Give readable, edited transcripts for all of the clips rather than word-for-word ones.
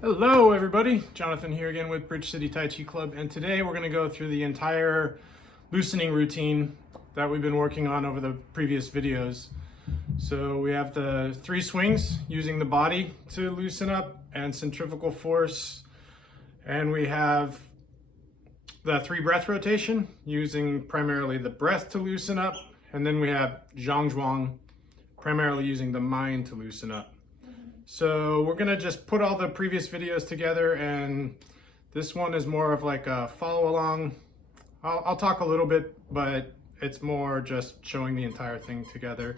Hello everybody, Jonathan here again with Bridge City Tai Chi Club, and today we're going to go through the entire loosening routine that we've been working on over the previous videos. So we have the 3 swings using the body to loosen up and centrifugal force, and we have the 3 breath rotation using primarily the breath to loosen up, and then we have Zhang Zhuang primarily using the mind to loosen up. So we're gonna just put all the previous videos together, and this one is more of like a follow along. I'll talk a little bit, but it's more just showing the entire thing together,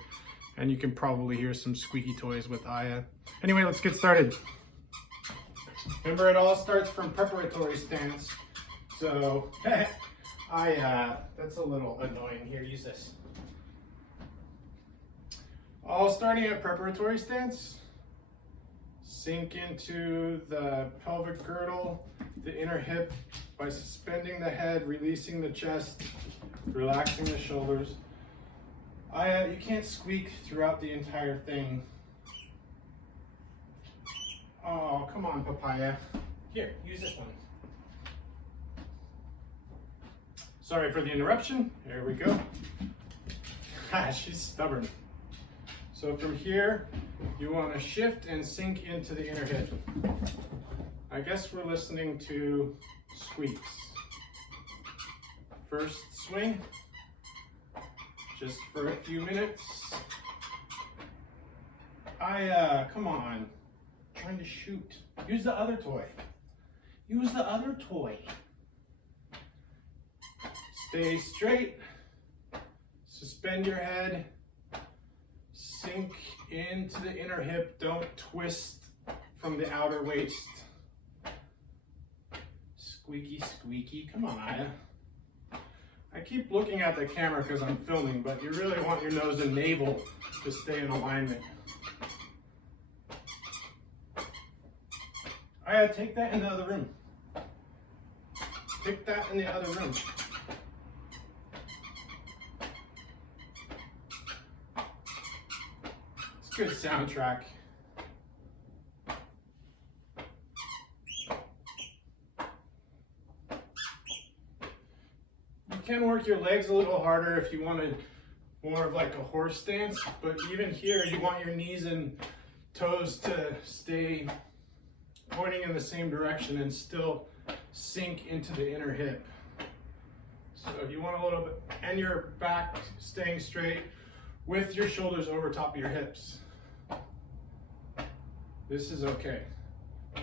and you can probably hear some squeaky toys with Aya. Anyway, let's get started. Remember, it all starts from preparatory stance. So Aya, that's a little annoying. Here, use this. All starting at preparatory stance. Sink into the pelvic girdle, the inner hip by suspending the head, releasing the chest, relaxing the shoulders. You can't squeak throughout the entire thing. Oh, come on, papaya. Here, use this one. Sorry for the interruption. There we go. She's stubborn. So from here, you want to shift and sink into the inner hip. I guess we're listening to squeaks. First swing, just for a few minutes. Come on, I'm trying to shoot. Use the other toy. Use the other toy. Stay straight, suspend your head. Sink into the inner hip, don't twist from the outer waist. Squeaky, squeaky, come on, Aya. I keep looking at the camera because I'm filming, but you really want your nose and navel to stay in alignment. Aya, take that in the other room. Take that in the other room. Good soundtrack. You can work your legs a little harder if you wanted more of like a horse stance, but even here you want your knees and toes to stay pointing in the same direction and still sink into the inner hip. So you want a little bit, and your back staying straight with your shoulders over top of your hips. This is okay.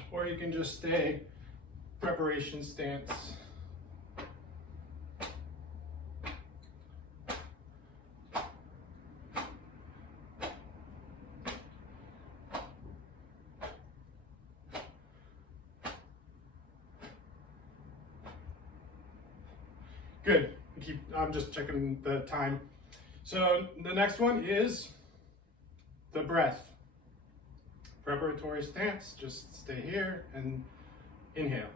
Or you can just stay preparation stance. Good. I'm just checking the time. So the next one is the breath. Preparatory stance, just stay here and inhale.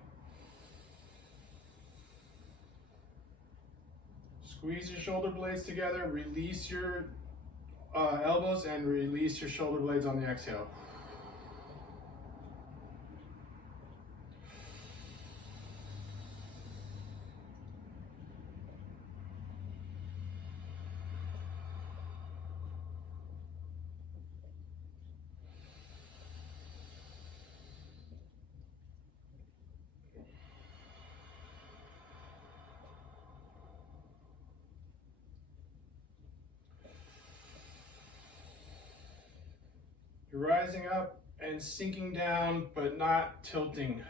Squeeze your shoulder blades together, release your elbows and release your shoulder blades on the exhale. You're rising up and sinking down, but not tilting.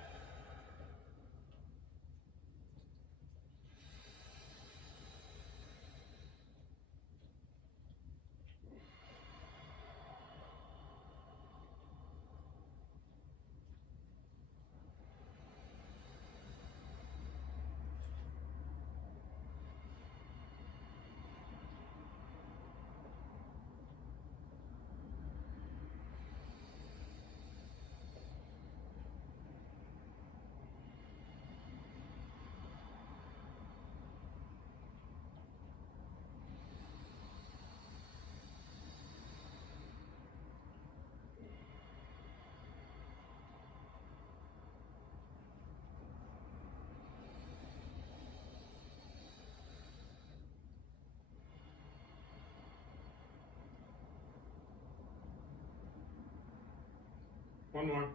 One more.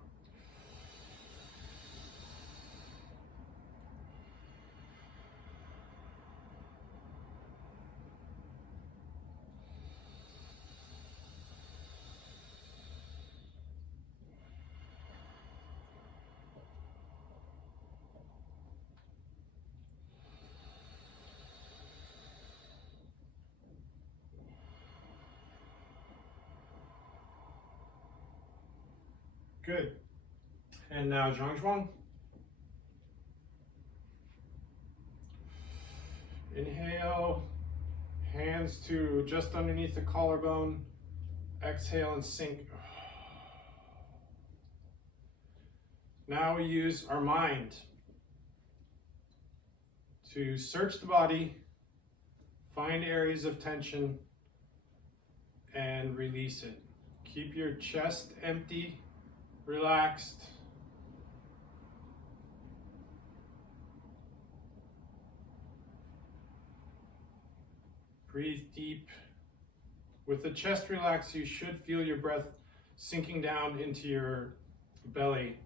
Good. And now Zhangzhuang. Inhale, hands to just underneath the collarbone. Exhale and sink. Now we use our mind to search the body, find areas of tension, and release it. Keep your chest empty, relaxed. Breathe deep. With the chest relaxed, you should feel your breath sinking down into your belly.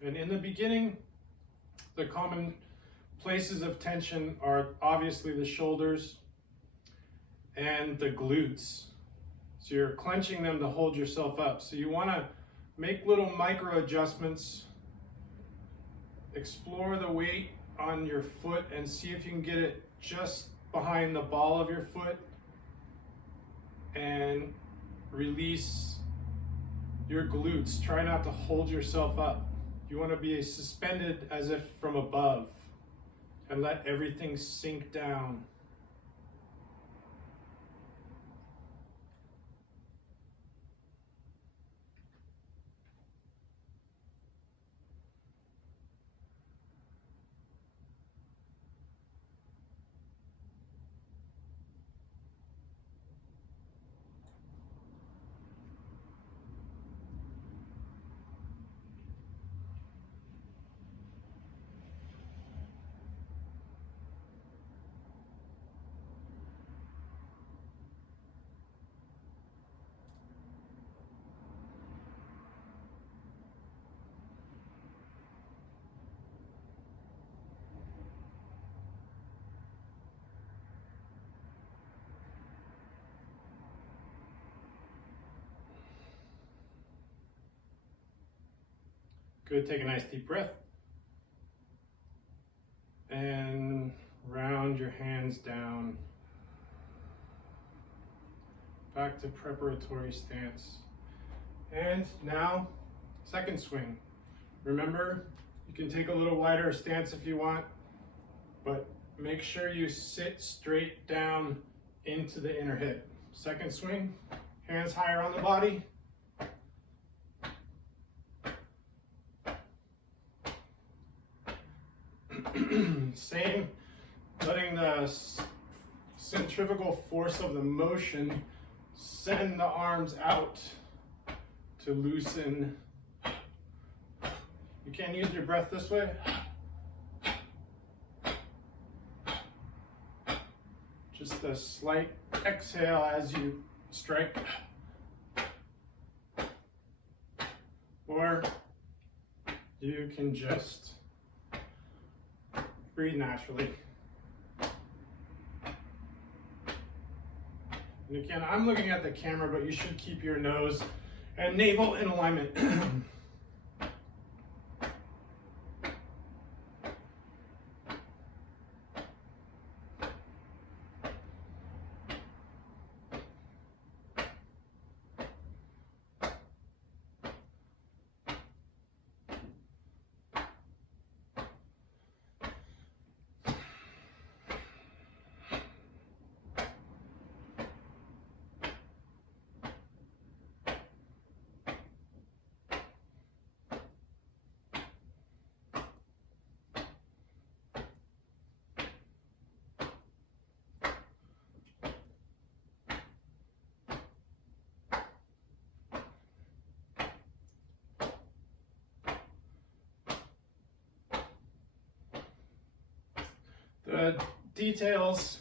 And in the beginning, the common places of tension are obviously the shoulders and the glutes. So you're clenching them to hold yourself up. So you want to make little micro adjustments. Explore the weight on your foot and see if you can get it just behind the ball of your foot, and release your glutes. Try not to hold yourself up. You want to be suspended as if from above and let everything sink down. Good, take a nice deep breath. And round your hands down. Back to preparatory stance. And now, second swing. Remember, you can take a little wider stance if you want, but make sure you sit straight down into the inner hip. Second swing, hands higher on the body. Same, letting the centrifugal force of the motion send the arms out to loosen. You can use your breath this way. Just a slight exhale as you strike. Or you can just breathe naturally. And again, I'm looking at the camera, but you should keep your nose and navel in alignment. The details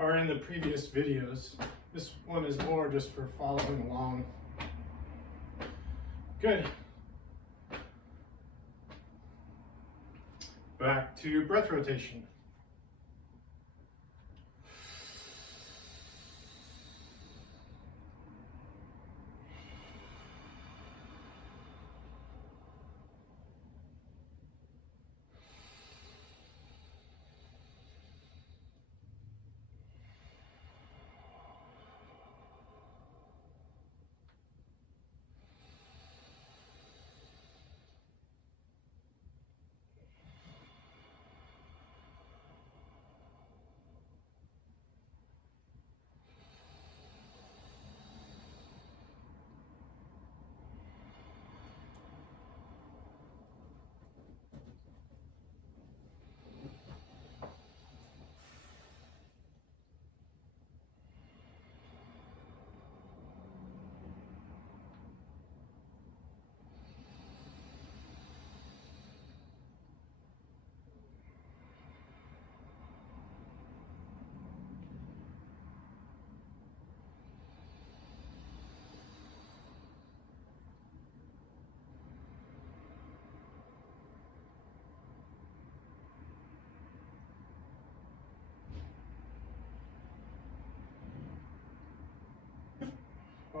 are in the previous videos. This one is more just for following along. Good. Back to breath rotation.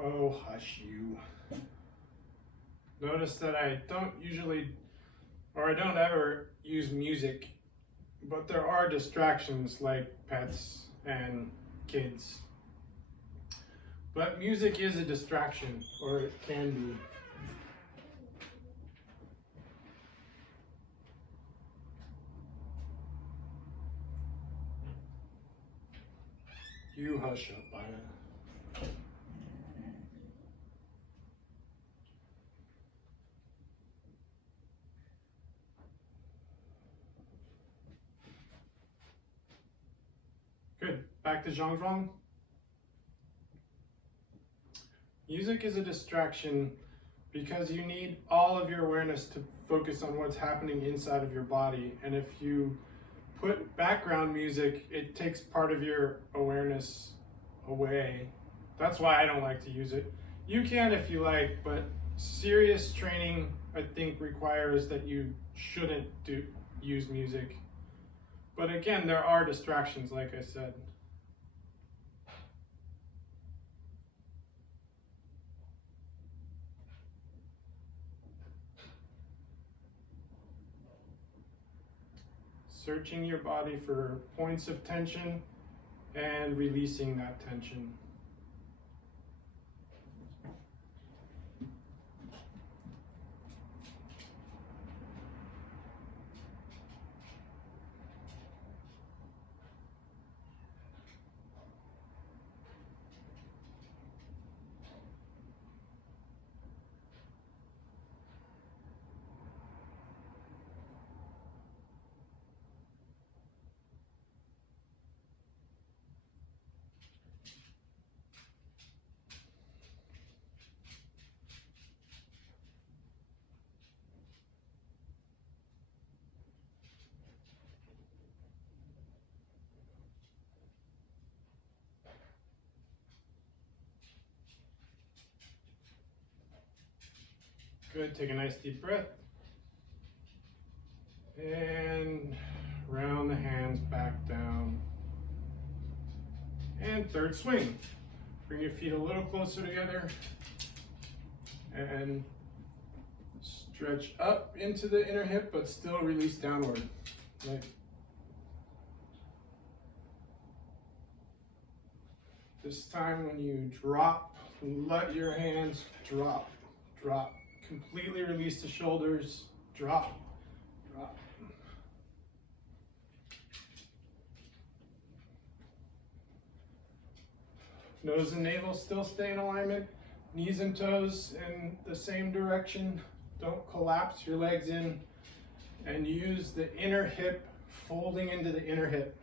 Oh, hush you. Notice that I don't usually, or I don't ever use music, but there are distractions like pets and kids. But music is a distraction, or it can be. You hush up, Ina. Good. Back to Zhangzhuang. Music is a distraction because you need all of your awareness to focus on what's happening inside of your body. And if you put background music, it takes part of your awareness away. That's why I don't like to use it. You can if you like, but serious training, I think, requires that you shouldn't use music. But again, there are distractions, like I said. Searching your body for points of tension and releasing that tension. Good, take a nice deep breath. And round the hands back down. And third swing. Bring your feet a little closer together. And stretch up into the inner hip, but still release downward. Like this time when you drop, let your hands drop, drop. Completely release the shoulders, drop, drop. Nose and navel still stay in alignment. Knees and toes in the same direction. Don't collapse your legs in. And use the inner hip, folding into the inner hip.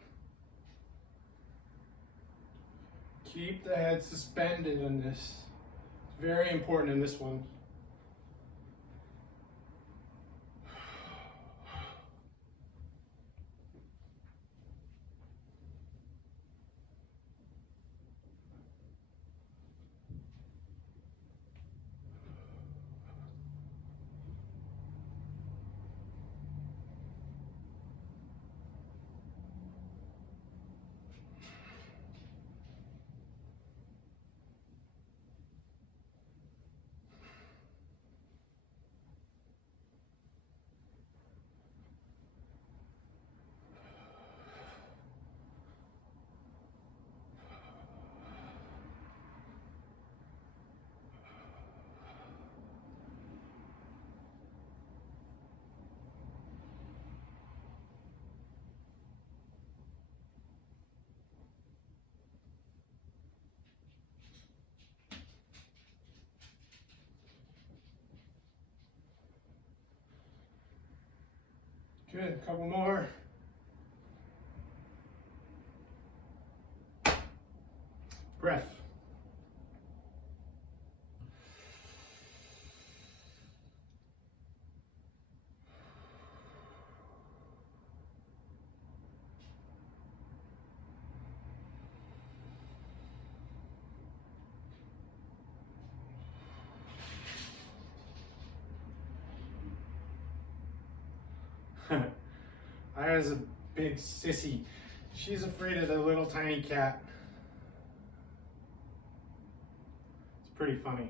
Keep the head suspended in this. It's very important in this one. Good, couple more. Breath. Aya's a big sissy. She's afraid of the little tiny cat. It's pretty funny.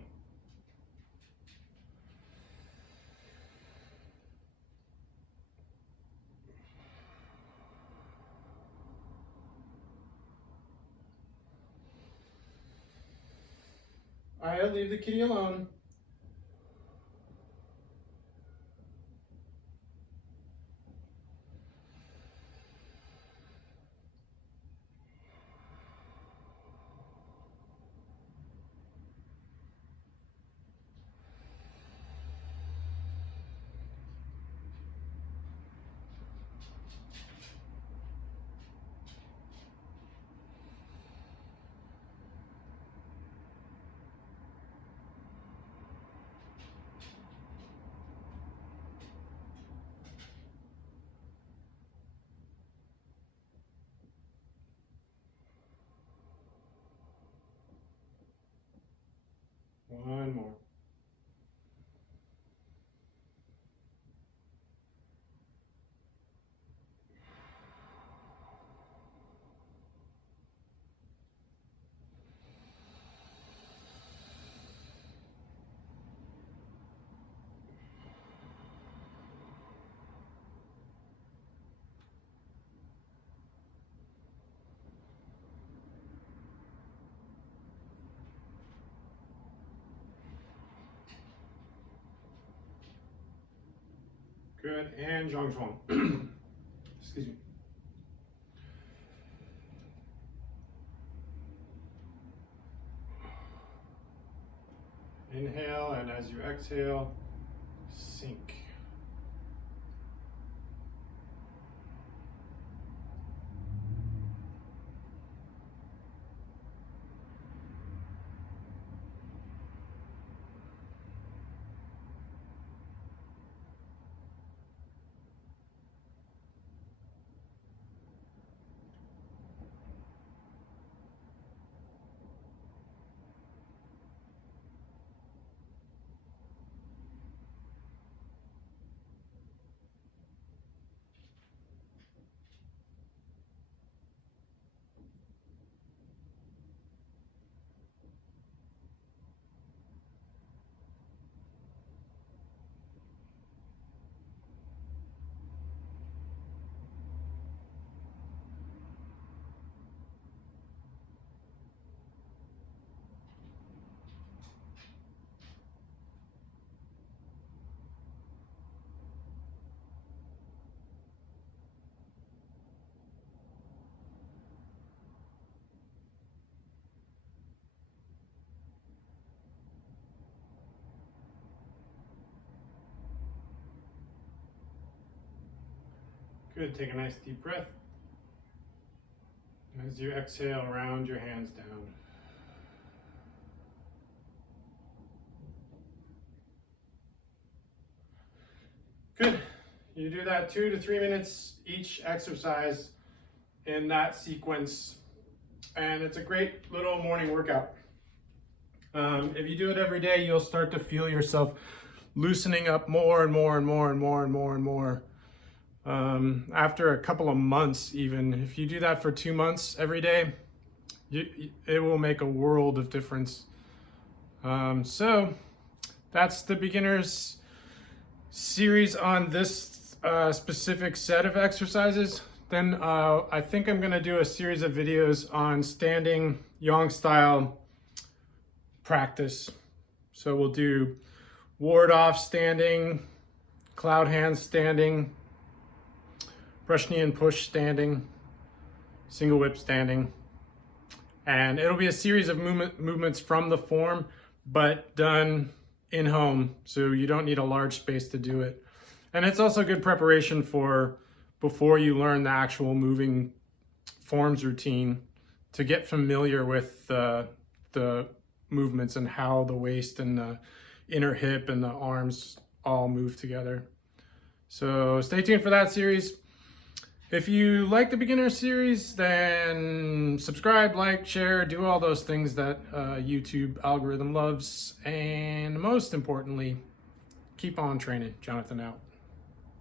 Aya, leave the kitty alone. One more. Good, and Zhang Zhuang. Excuse me. Inhale, and as you exhale, sink. Good, take a nice deep breath. As you exhale, round your hands down. Good. You do that 2 to 3 minutes each exercise in that sequence. And it's a great little morning workout. If you do it every day, you'll start to feel yourself loosening up more and more and more and more and more and more. After a couple of months, even if you do that for 2 months every day, it will make a world of difference. So that's the beginner's series on this specific set of exercises. Then I think I'm gonna do a series of videos on standing yang style practice. So we'll do ward off standing, cloud hands standing, brush knee and push standing, single whip standing. And it'll be a series of movements from the form, but done in home. So you don't need a large space to do it. And it's also good preparation for before you learn the actual moving forms routine, to get familiar with the movements and how the waist and the inner hip and the arms all move together. So stay tuned for that series. If you like the beginner series, then subscribe, like, share, do all those things that YouTube algorithm loves. And most importantly, keep on training. Jonathan out.